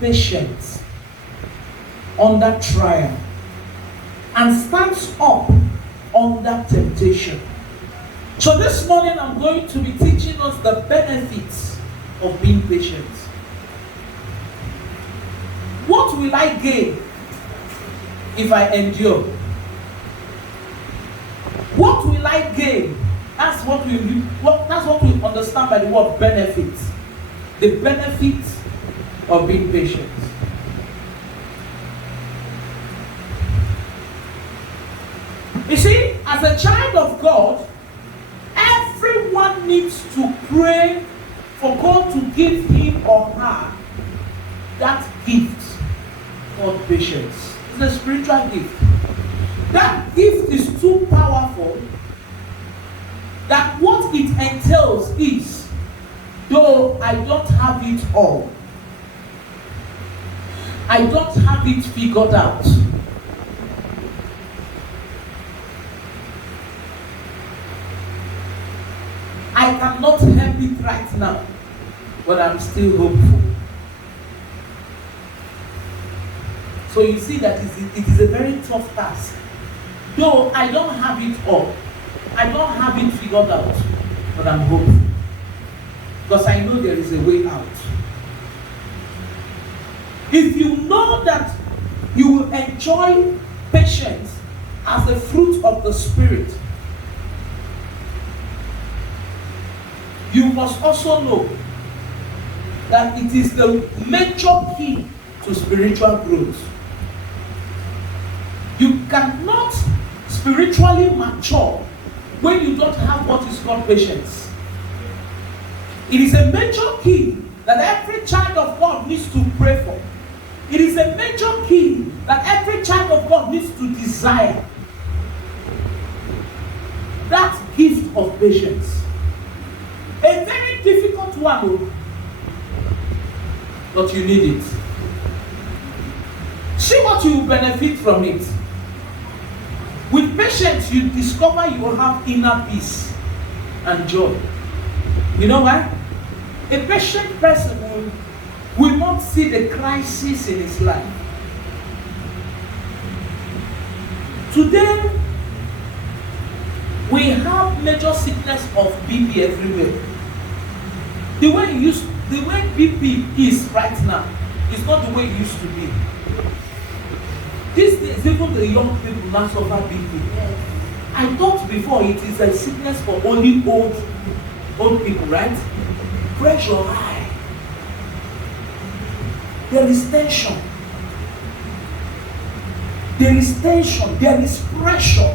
patient under trial and stands up under temptation. So this morning I'm going to be teaching us the benefits of being patient. What will I gain if I endure? What will I gain? That's what we understand by the word benefits. The benefits of being patient. You see, as a child of God, everyone needs to pray for God to give him or her that gift called patience. It's a spiritual gift. That gift is too powerful that what it entails is, though I don't have it all, I don't have it figured out, I cannot help it right now, but I'm still hopeful. So you see that it is a very tough task. Though I don't have it all, I don't have it figured out, but I'm hopeful. Because I know there is a way out. If you know that you will enjoy patience as a fruit of the Spirit, you must also know that it is the major key to spiritual growth. You cannot spiritually mature when you don't have what is called patience. It is a major key that every child of God needs to pray for. It is a major key that every child of God needs to desire. That gift of patience. A very difficult one, but you need it. See what you will benefit from it. With patience, you discover you will have inner peace and joy. You know why? A patient person will not see the crisis in his life. Today, we have major sickness of BP everywhere. The way BP is right now is not the way it used to be. These days, even the young people now suffer BP. I thought before it is a sickness for only old people, right? Pressure high. There is tension. There is tension. There is pressure.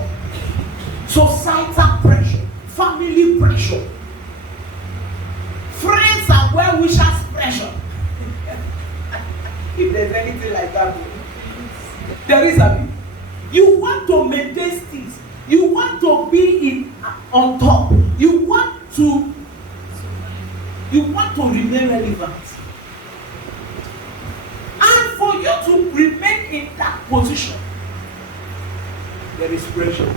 Societal pressure. Family pressure. Friends and well-wishers pressure. If there's anything like that, there is a. You want to maintain things. You want to be on top. You want to remain relevant. And for you to remain in that position, there is pressure.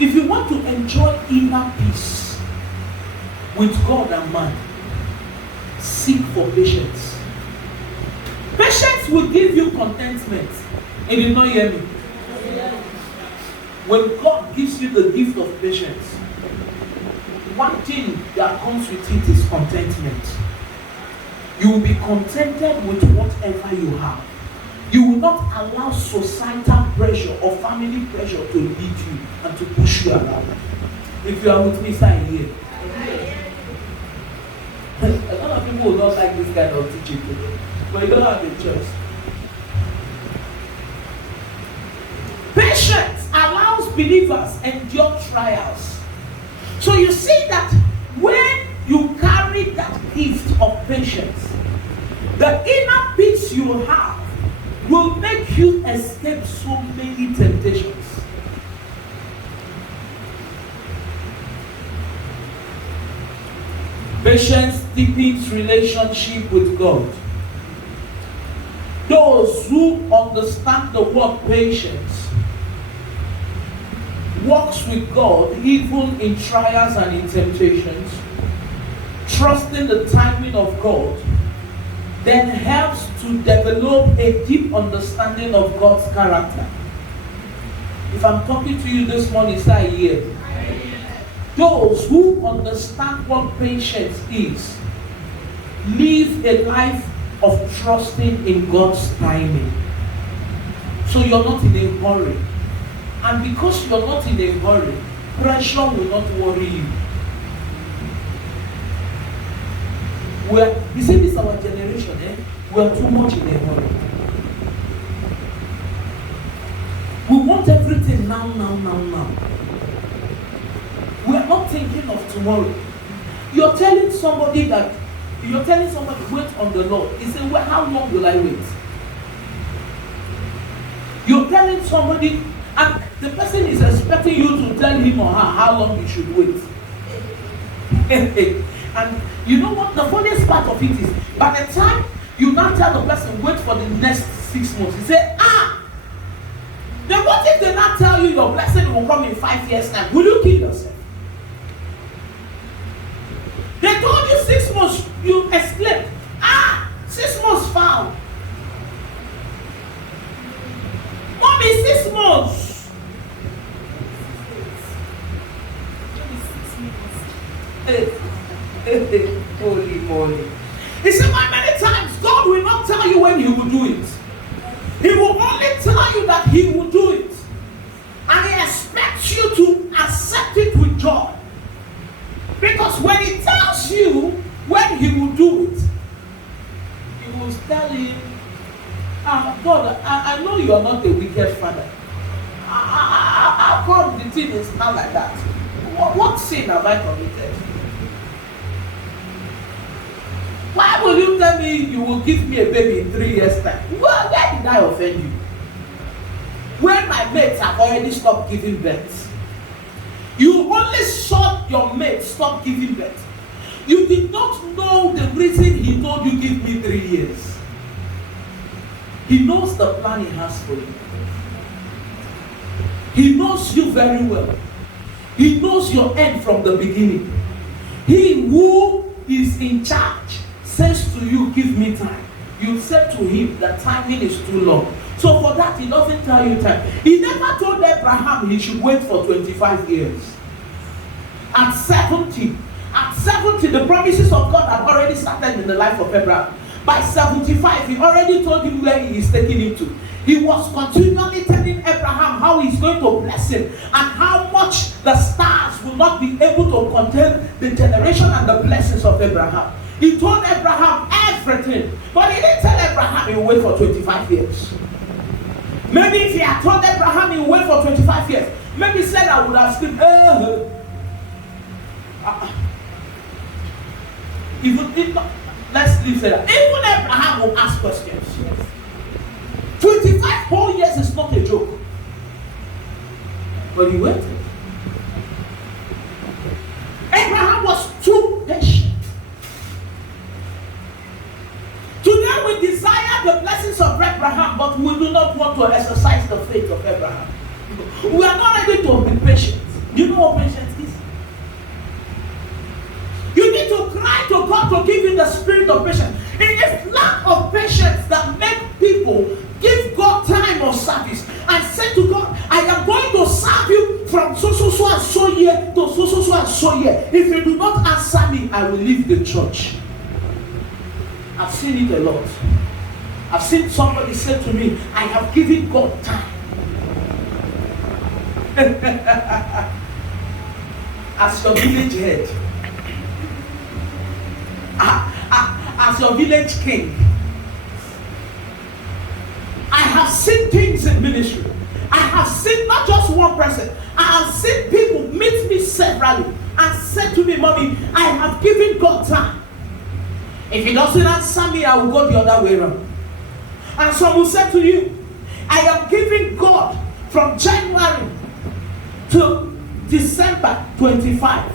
If you want to enjoy inner peace with God and man, seek for patience. Patience will give you contentment. And you did not hear me. When God gives you the gift of patience, one thing that comes with it is contentment. You will be contented with whatever you have. You will not allow societal pressure or family pressure to lead you and to push you around. If you are with me, sign here. A lot of people will not like this kind of teaching today, but you don't have a choice. Patience allows believers endure trials. So you see that when you carry that gift of patience, the inner peace you have will make you escape so many temptations. Patience deepens relationship with God. Those who understand the word patience walks with God even in trials and in temptations, trusting the timing of God then helps to develop a deep understanding of God's character. If I'm talking to you this morning, say yeah. Those who understand what patience is live a life of trusting in God's timing. So you're not in a hurry. And because you're not in a hurry, pressure will not worry you. You see, this is our generation, we are too much in a hurry. We want everything now. We are not thinking of tomorrow. You're telling somebody wait on the Lord. He said, well, how long will I wait? You're telling somebody, and the person is expecting you to tell him or her how long you should wait. And you know what the funniest part of it is? By the time you now tell the person wait for the next 6 months, you say, then what if they not tell you your blessing will come in 5 years' time? Will you kill yourself? They told you 6 months, you exclaimed, 6 months found. Mommy, 6 months. Holy moly. He said, many times God will not tell you when He will do it. He will only tell you that He will do it. And He expects you to accept it with joy. Because when He tells you when He will do it, you will tell Him, God, I know you are not a wicked father. How come the thing is not like that? What sin have I committed? Why will you tell me you will give me a baby in 3 years' time? Well, where did I offend you? When my mates have already stopped giving birth. You only saw your mates stop giving birth. You did not know the reason He told you give me 3 years. He knows the plan He has for you. He knows you very well. He knows your end from the beginning. He who is in charge says to you, give me time. You said to Him that timing is too long. So for that, He doesn't tell you time. He never told Abraham he should wait for 25 years. At 70, the promises of God had already started in the life of Abraham. By 75, He already told him where He is taking him to. He was continually telling Abraham how He's going to bless him and how much the stars will not be able to contain the generation and the blessings of Abraham. He told Abraham everything, but He didn't tell Abraham He will wait for 25 years. Maybe if He had told Abraham He will wait for 25 years, maybe Sarah would have screamed, let's leave Sarah. Even Abraham will ask questions. 25 whole years is not a joke. But he waited. Abraham was too patient. Today we desire the blessings of Abraham, but we do not want to exercise the faith of Abraham. We are not ready to be patient. You know what patience is? You need to cry to God to give you the spirit of patience. It is lack of patience that makes people give God time of service and say to God, I am going to serve you from so and so year to so and so year. If you do not answer me, I will leave the church. I've seen it a lot. I've seen somebody say to me, I have given God time. As your village head, as your village king, I have seen things in ministry. I have seen not just one person. I have seen people meet me severally and say to me, Mommy, I have given God time. If He doesn't answer me, I will go the other way around. And some will say to you, I am giving God from January to December 25.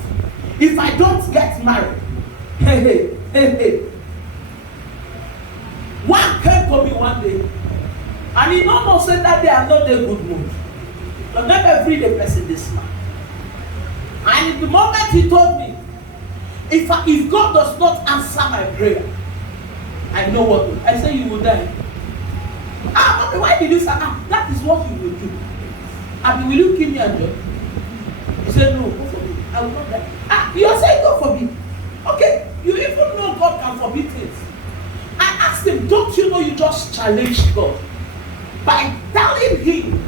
If I don't get married, one came to me one day, and he almost said that they are not a good mood. But not every day person this man. And in the moment he told me, If God does not answer my prayer, I know what to do. I say you will die. Mommy, why did you say that is what you will do? Will you kill me and John? He said, no, go for me. I will not die. You are saying go for me. Okay, you even know God can forbid things. I asked him, don't you know you just challenged God by telling him,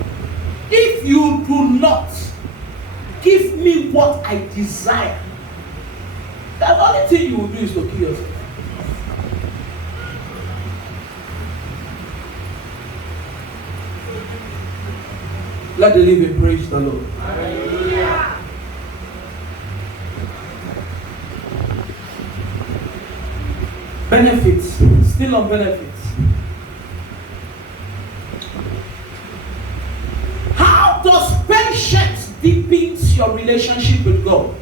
if you do not give me what I desire, the only thing you will do is to kill yourself. Let the living praise the Lord. Hallelujah. Benefits. Still on benefits. How does patience deepens your relationship with God?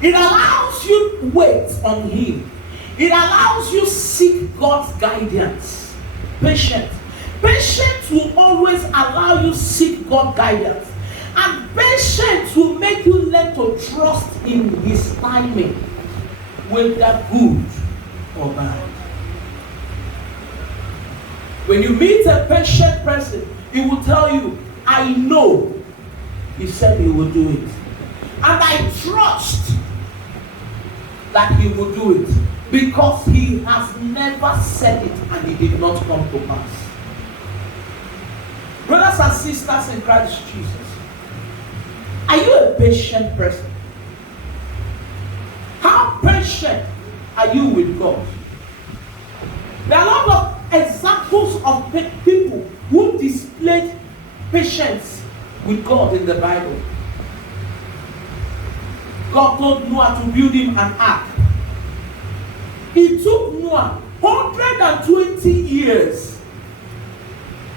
It allows you to wait on Him. It allows you to seek God's guidance. Patience. Patience will always allow you to seek God's guidance. And patience will make you learn to trust in His timing, whether good or bad. When you meet a patient person, he will tell you, I know He said He will do it. And I trust that He will do it, because He has never said it and it did not come to pass. Brothers and sisters in Christ Jesus, are you a patient person? How patient are you with God? There are a lot of examples of people who displayed patience with God in the Bible. God told Noah to build him an ark. It took Noah 120 years.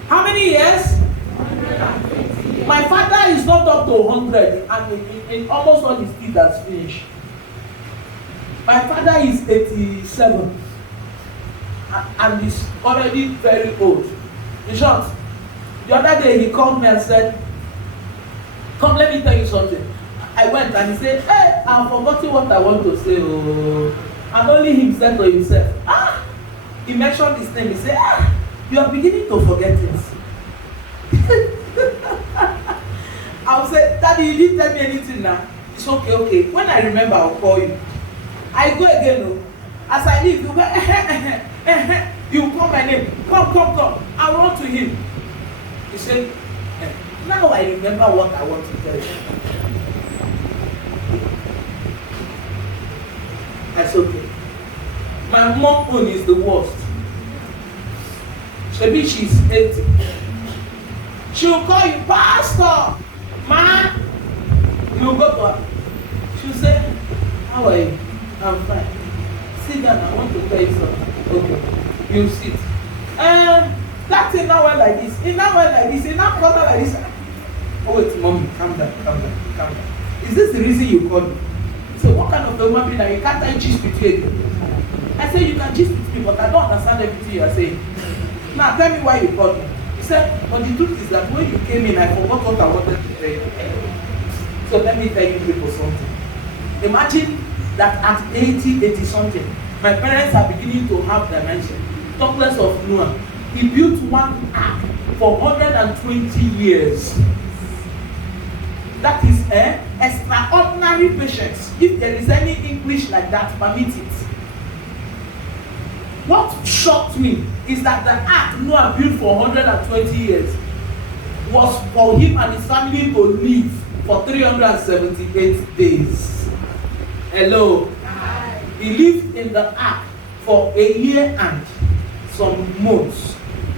How many years? 120. My father is not up to 100, and in almost all his teeth has finished. My father is 87 and he's already very old. In short, the other day he called me and said, come, let me tell you something. I went and he said, hey, I've forgotten what I want to say. Oh. And only him said to himself, he mentioned his name. He said, you are beginning to forget things. I will say, Daddy, you didn't tell me anything now. It's okay. When I remember, I'll call you. I go again. As I leave, you go, you call my name. Come. I run to him. He said, now I remember what I want to tell you. I said, okay. My mom own is the worst. She's 80. She will call you, Pastor, Ma. You will go to her. She will say, how are you? I'm fine. Sit down, I want to tell you something. Okay. You sit. That thing now went like this. It now went like this. It now come like this. Oh wait, mommy, calm down. Is this the reason you called me? So what kind of a woman be that you can't I gist with you again? I say you can gist with me, but I don't understand everything you are saying. Now tell me why you called me. He said, but the truth is that when you came in, I forgot what I wanted to tell you. So let me tell you people something. Imagine that at 80 something, my parents are beginning to have dementia. Talk less of Noah. He built one ark for 120 years. That is extraordinary patience. If there is any English like that, permit it. What shocked me is that the ark Noah built for 120 years was for him and his family to live for 378 days. Hello. Hi. He lived in the ark for a year and some months.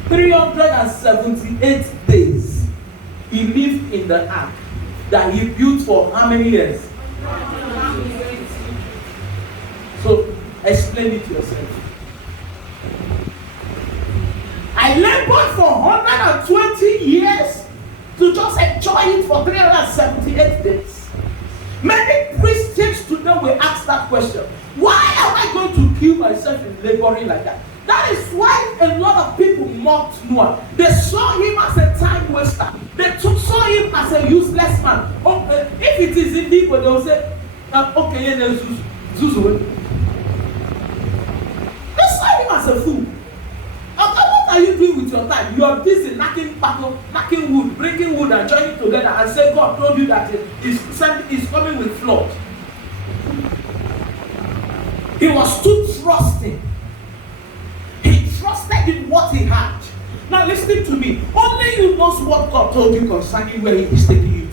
378 days. He lived in the ark that he built for how many years? So explain it yourself. I labored for 120 years to just enjoy it for 378 days. Many Christians today will ask that question. Why am I going to kill myself in laboring like that? That is why a lot of people mocked Noah. They saw him as a time waster. They saw him as a useless man. If it is indeed what they will say, okay, Zuzu. They saw him as a fool. What are you doing with your time? You are busy knocking wood, breaking wood and joining together and say God told you that he's coming with flood. He was too trusting. He trusted in what he had. Now listen to me. Only you knows what God told you concerning where he is taking you to.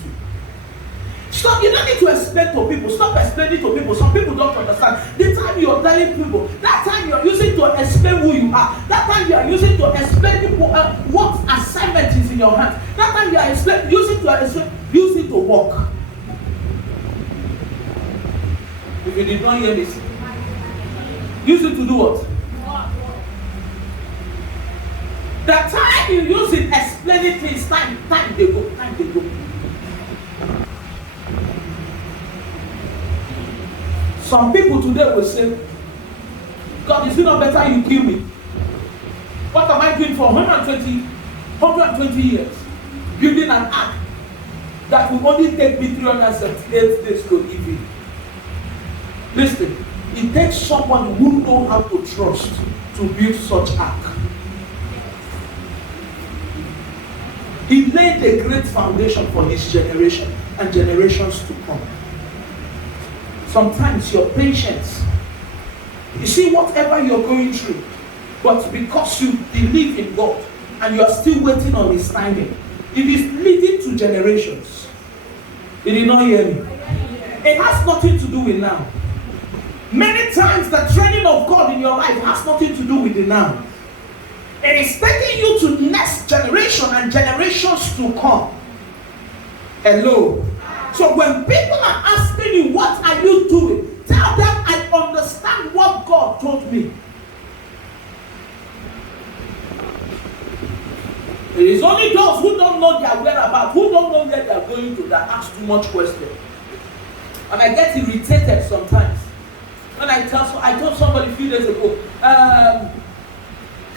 Stop. You don't need to explain to people. Stop explaining to people. Some people don't understand. The time you are telling people, that time you are using to explain who you are, that time you are using to explain what assignment is in your hands, that time you are use it to work. If you did not hear this, use it to do what? The time you use it explaining things, time they go. Some people today will say, God, is it not better you kill me? What am I doing for 120 years? Building an ark that will only take me 378 days to live in. Listen, it takes someone who knows how to trust to build such ark. He laid a great foundation for his generation and generations to come. Sometimes your patience, you see whatever you're going through, but because you believe in God and you are still waiting on his timing, it is leading to generations. You did not hear me? It has nothing to do with now. Many times the training of God in your life has nothing to do with the now. It is taking you to next generation and generations to come. Hello. So when people are asking you, what are you doing? Tell them, I understand what God told me. It is only those who don't know their whereabouts, who don't know where they are going to, that ask too much question. And I get irritated sometimes. When I told somebody a few days ago,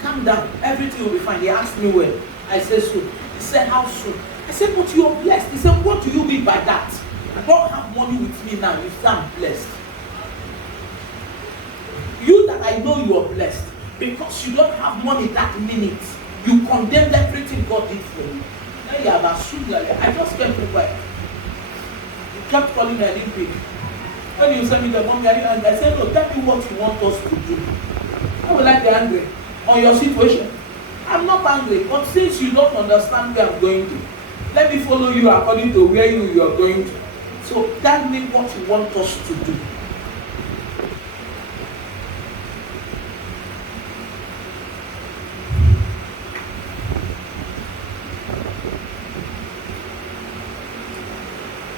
calm down, everything will be fine. They asked me when. I said soon. He said, how soon? I said, but you are blessed. He said, what do you mean by that? I don't have money with me now. You sound blessed. You that I know you are blessed. Because you don't have money that minute. You condemned everything God did for you. Now you have assumed that I just kept quiet. You kept calling me, I didn't pick. When you send me the money, I said, no, tell me what you want us to do. How will I be angry on your situation? I'm not angry, but since you don't understand where I'm going to, let me follow you according to where you are going to. So tell me what you want us to do.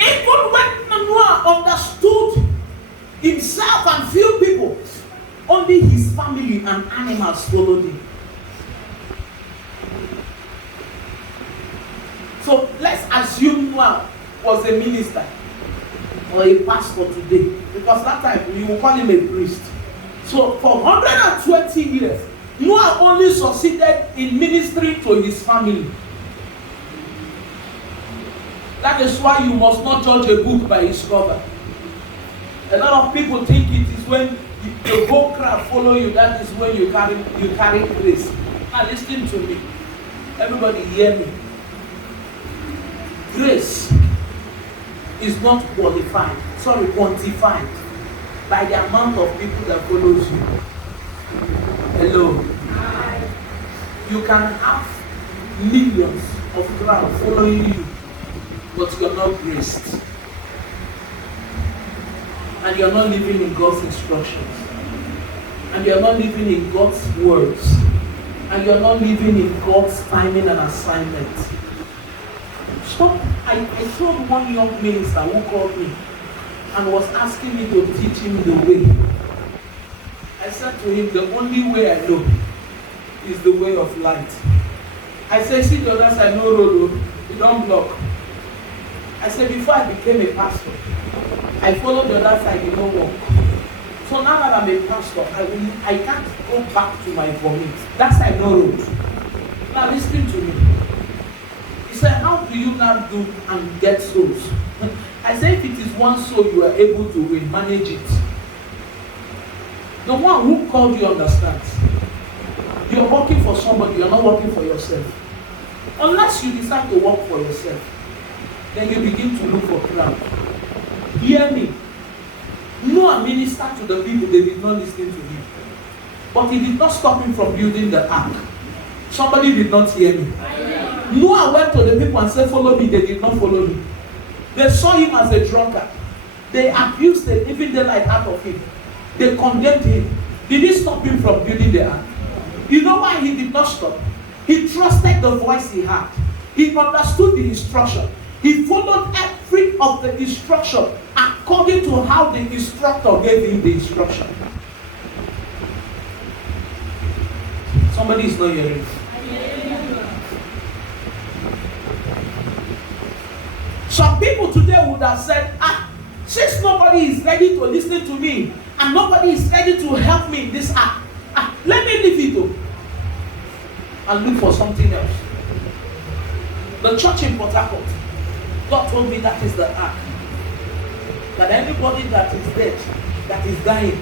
Even when Noah understood himself and few people, only his family and animals followed him. So let's assume Noah was a minister or a pastor today, because that time you will call him a priest. So for 120 years, Noah only succeeded in ministering to his family. That is why you must not judge a book by its cover. A lot of people think it is when the whole crowd follow you, that is when you carry grace. Now listen to me. Everybody hear me. Grace is not quantified by the amount of people that follows you. Hello. You can have millions of crowd following you, but you're not graced. And you're not living in God's instructions. And you're not living in God's words. And you're not living in God's timing and assignment. Stop. I told one young minister who called me and was asking me to teach him the way. I said to him, the only way I know is the way of light. I said, see the other side, no road, you don't block. I said, before I became a pastor, I followed the other side, you don't walk. So now that I'm a pastor, I can't go back to my vomit. That side, no road. Now listen to me. He said, how do you now do and get souls? I said, if it is one soul you are able to win, manage it. The one who called you understands. You're working for somebody, you're not working for yourself. Unless you decide to work for yourself, then you begin to look for crowd. Hear me. Noah ministered to the people, they did not listen to him. But he did not stop him from building the ark. Somebody did not hear me. Noah went to the people and said, follow me. They did not follow him. They saw him as a drunkard. They accused the living daylight out of him. They condemned him. Did it stop him from building the ark? You know why he did not stop? He trusted the voice he had. He understood the instruction. He followed every of the instruction according to how the instructor gave him the instruction. Somebody is not hearing. Some people today would have said, since nobody is ready to listen to me and nobody is ready to help me in this act, let me leave it and look for something else. The church in Port Harcourt, God told me that is the act. That anybody that is dead, that is dying,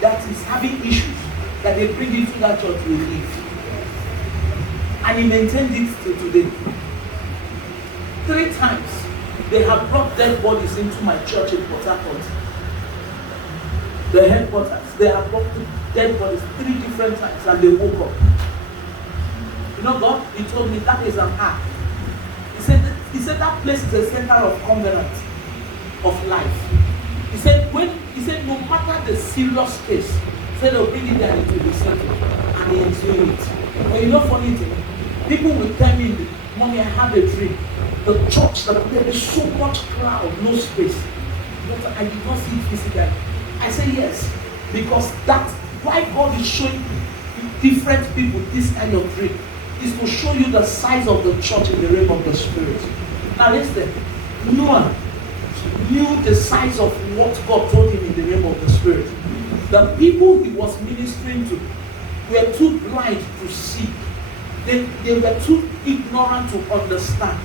that is having issues, that they bring into that church will leave. And he maintained it till today. 3 times they have brought dead bodies into my church in Port Harcourt. The headquarters, they have brought dead bodies 3 different times and they woke up. You know God, he told me that is an act. He said that place is a center of covenant of life. He said no matter the serious case, he said they'll bring it there and it will be settled. And he enjoyed it. But you know funny thing, people will tell me, Mommy, I had a dream. The church, there is so much crowd, no space. But I did not see it physically. I say yes, because that's why God is showing different people this kind of dream. Is to show you the size of the church in the realm of the spirit. Now listen, Noah knew the size of what God told him in the realm of the spirit. The people he was ministering to were too blind to see. They were too ignorant to understand.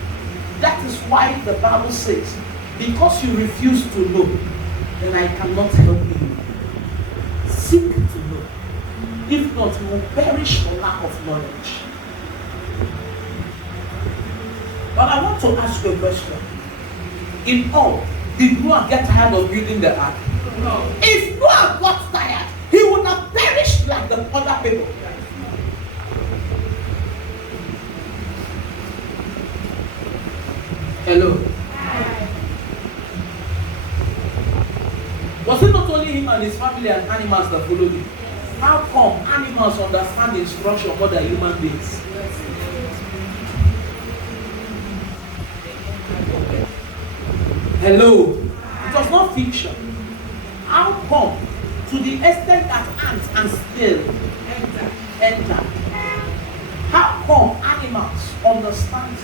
That is why the Bible says, because you refuse to know, then I cannot help you. Seek to know. If not, you will perish for lack of knowledge. But I want to ask you a question. In all, did Noah get tired of building the ark? No. If Noah got tired, he would have perished like the other people. Hello. Hi. Was it not only him and his family and animals that followed him? How come animals understand instruction more than human beings? Hello. It was not fiction. How come? To the extent that ants and snails enter. How come animals understand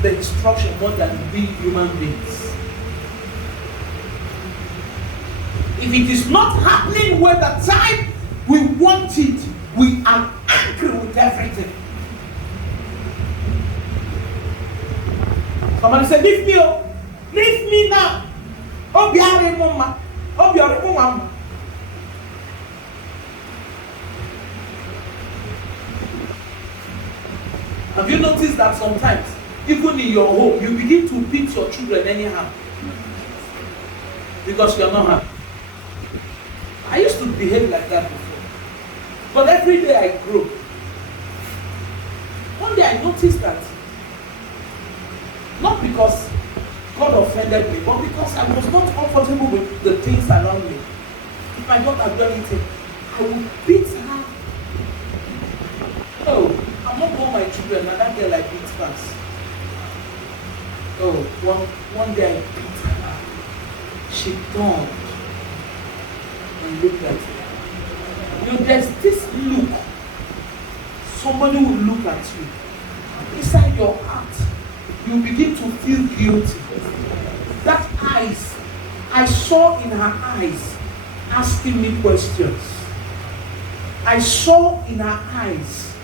the instruction more than we human beings? If it is not happening when the time we want it, we are angry with everything. Somebody say, leave me up. Leave me now. Obiare mama. Obiare mama. Have you noticed that sometimes, even in your home, you begin to beat your children anyhow? Because you are not happy. I used to behave like that before. But every day I grow. One day I noticed that, not because God offended me, but because I was not comfortable with the things around me. If my daughter done anything, I would beat her. Oh, among all my children, and that girl I beat first. Oh, one day I beat her. She turned and looked at me. You know, there's this look. Somebody will look at you. Inside your heart, you begin to feel guilty. That eyes, I saw in her eyes asking me questions. I saw in her eyes.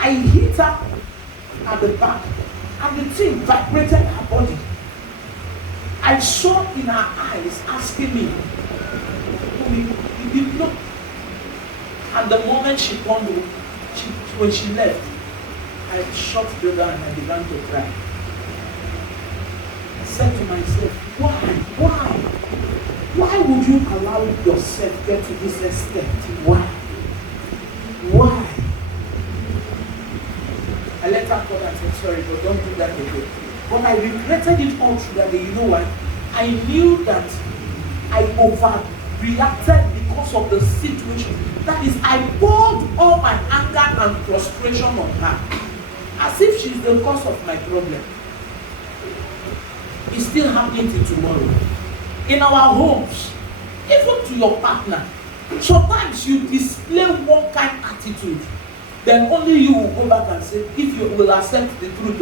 I hit her at the back and the thing vibrated her body. I saw in her eyes asking me, me, you know. And the moment she turned, when she left, I shut the door and I began to cry. I said to myself, why would you allow yourself get to this extent? Why? I let her call and said, sorry, but don't do that again. But I regretted it all through that day. You know what? I knew that I overreacted because of the situation. That is, I poured all my anger and frustration on her, as if she's the cause of my problem. It's still happening till tomorrow. In our homes, even to your partner, sometimes you display one kind of attitude, then only you will go back and say, if you will accept the truth,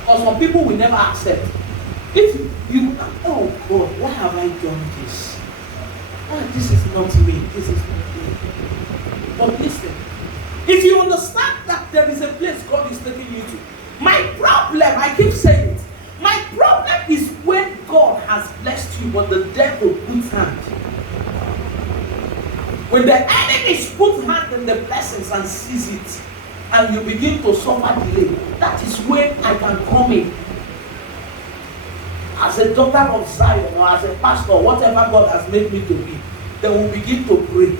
because some people will never accept. If you, oh God, why have I done this? This is not me. This is not me. But listen, if you understand that there is a place God is taking you to, my problem, I keep saying it, my problem is when God has blessed you, but the devil puts hand. When the enemies put hand in the blessings and seize it, and you begin to suffer delay, that is when I can come in. As a daughter of Zion, or as a pastor, whatever God has made me to be, then we'll begin to pray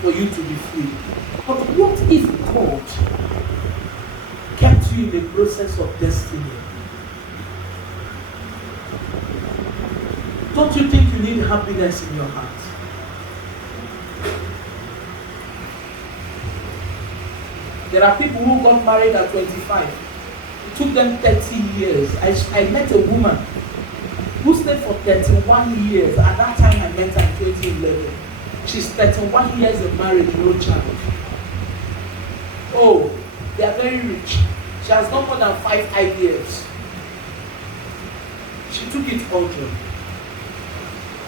for you to be free. But what if God kept you in the process of destiny? Don't you think you need happiness in your heart? There are people who got married at 25. It took them 30 years. I met a woman who stayed for 31 years. At that time I met her in 2011. She's 31 years of marriage, no child. Oh, they are very rich. She has not more than 5 IVFs. She took it all joy.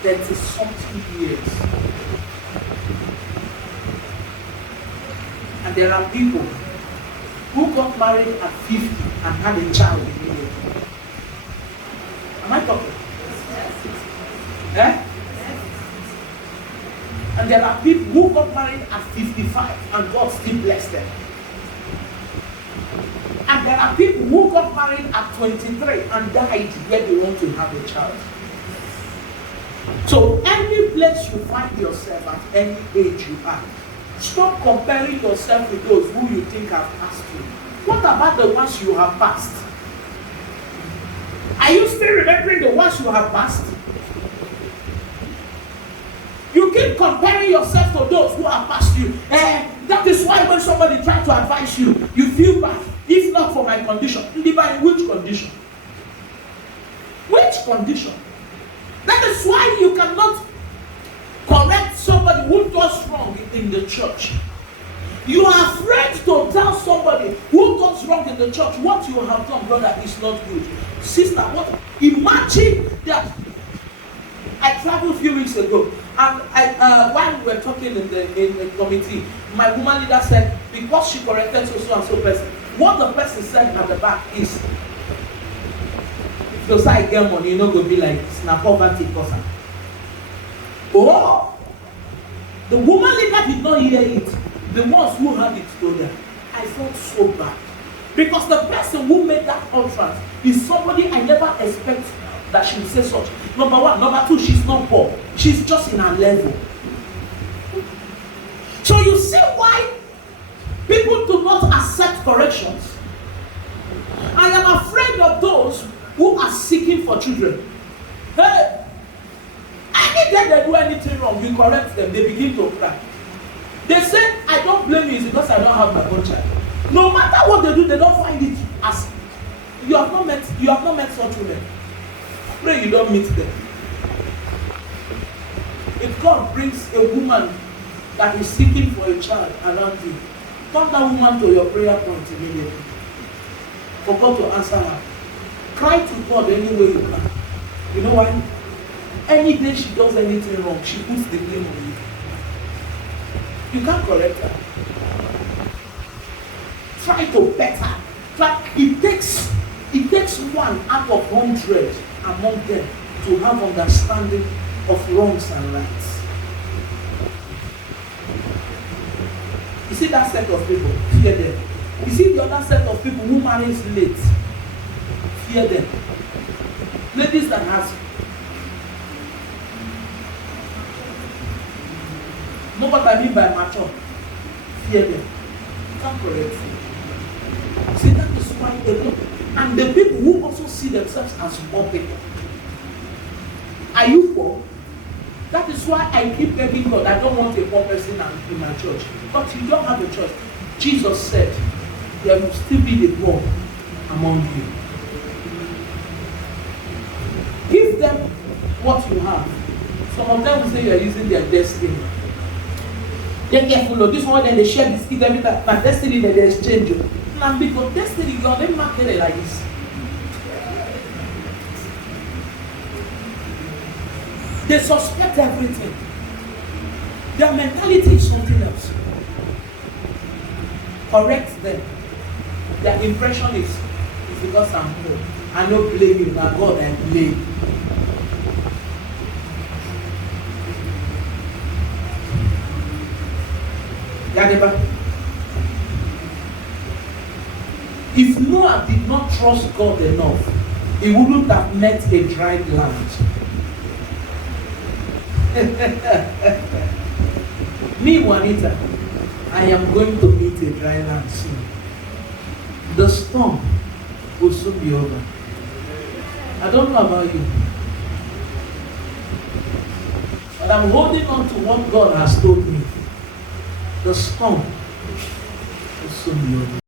30-something years. And there are people who got married at 50 and had a child immediately. Am I talking? Yes. And there are people who got married at 55 and God still blessed them. And there are people who got married at 23 and died where they want to have a child. So any place you find yourself at any age you are, stop comparing yourself with those who you think have passed you. What about the ones you have passed? Are you still remembering the ones you have passed? You keep comparing yourself to those who have passed you. That is why when somebody tries to advise you, you feel bad. If not for my condition. In which condition? Which condition? That is why you cannot correct somebody who does wrong in the church. You are afraid to tell somebody who does wrong in the church what you have done, brother, is not good. Sister, what? Imagine that. I traveled a few weeks ago, and while we were talking in the committee, my woman leader said, because she corrected so and so person, what the person said at the back is, if you say I get money, you're not going to be like snap poverty person. Oh! The woman leader did not hear it. The ones who had it told her. I felt so bad. Because the person who made that utterance is somebody I never expect that she will say such. Number one. Number two, she's not poor. She's just in her level. So you see why people do not accept corrections. I am afraid of those who are seeking for children. Hey! Anytime they do anything wrong, you correct them, they begin to cry. They say, I don't blame you, it's because I don't have my own child. No matter what they do, they don't find it as you have not met such women. Pray you don't meet them. If God brings a woman that is seeking for a child around you, turn that woman to your prayer point immediately. For God to answer her. Cry to God any way you can. You know why? Any day she does anything wrong, she puts the blame on you. You can't correct her. Try to better. It takes one out of 100 among them to have understanding of wrongs and rights. You see that set of people, fear them. You see the other set of people who marries late, fear them. Ladies that has know what I mean by mature, fear them. You can't correct it. See, that is why they know. And the people who also see themselves as poor people. Are you poor? That is why I keep begging God. I don't want a poor person in my church. But you don't have a church. Jesus said, there will still be the poor among you. Give them what you have. Some of them will say you are using their destiny. They're careful of this one, then they share this, every time. My destiny, then they exchange it. And because destiny, you are not marketed like this. They suspect everything. Their mentality is something else. Correct them. Their impression is because I'm poor. I don't blame you, now God I blame. Yadeba. If Noah did not trust God enough, he wouldn't have met a dry land. Me, Juanita, I am going to meet a dry land soon. The storm will soon be over. I don't know about you, but I'm holding on to what God has told me. The storm will soon be over.